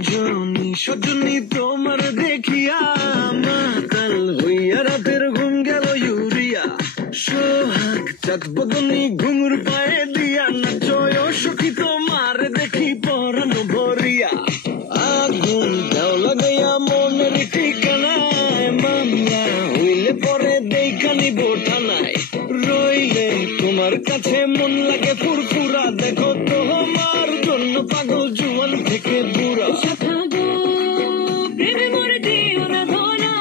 রজনী সজনী তোমার দেখিয়া মাতাল হইয়া রাতের ঘুম গেল ইউরিয়া সোহাগ চাঁদ বদনী ঘুঙুর পায়ে দিয়া নাচয় সখী তোমার দেখি পরানো ভরিয়া আগুন দাও লাগাইয়া মনের ঠিকানায় মামলা হইলে পরে দেখানি বোঠানায় রইলে তোমার কাছে মন লাগে ফুরফুরা দেখো তোমার জন্য পাগল জুয়ান থেকে বুড়া প্রেমে মরে দিও না ধরা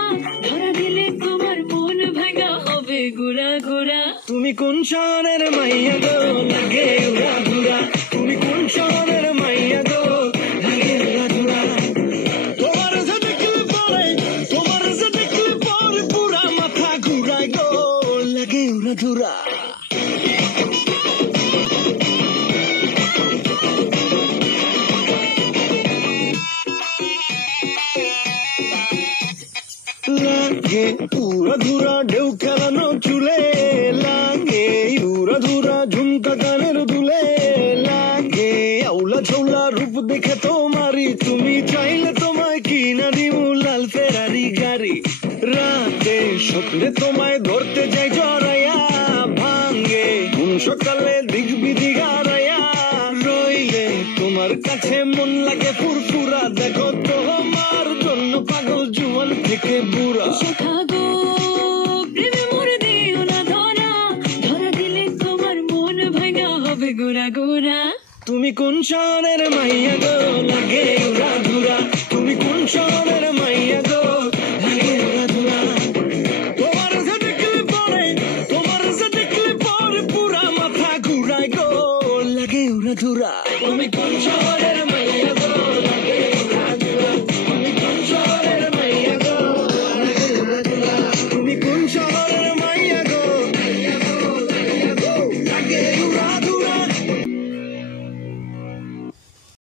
ধরা দিলে তোমার মন ভাঙা হবে গুড়া গুড়া তুমি কোন শহরের মাইয়া গো লাগে উড়া ধুরা তুমি কোন শহরের মাইয়া গো লাগে উড়া ধুরা তোমার যে দেখলে পরে পুরা মাথা ঘুরায় গো লাগে উড়া ধুরা লাগে উড়া ধুরা ঢেউ খেলানো চুলে লাগে উড়া ধুরা ঝুমকা গানের দুলে লাগে আউলা ঝৌলা রূপ দেখে তোমারি তুমি চাইলে তোমায় কিনা দিমু লাল ফেরারি গাড়ি রাতে স্বপ্নে তোমায় ধরতে যাই জড়াইয়া ভাঙ্গে ঘুম সকালে দিক বিধি গাড়াইয়া রইলে তোমার কাছে মন লাগে ফুরফুরা দেখো তোমার জন্য পাগল জুয়ান থেকে বুড়া প্রেমে মরে দিও না ধরা ধরা দিলে তোমার মন ভাঙা হবে গুড়া গুড়া তুমি কোন শহরের মাইয়া গো লাগে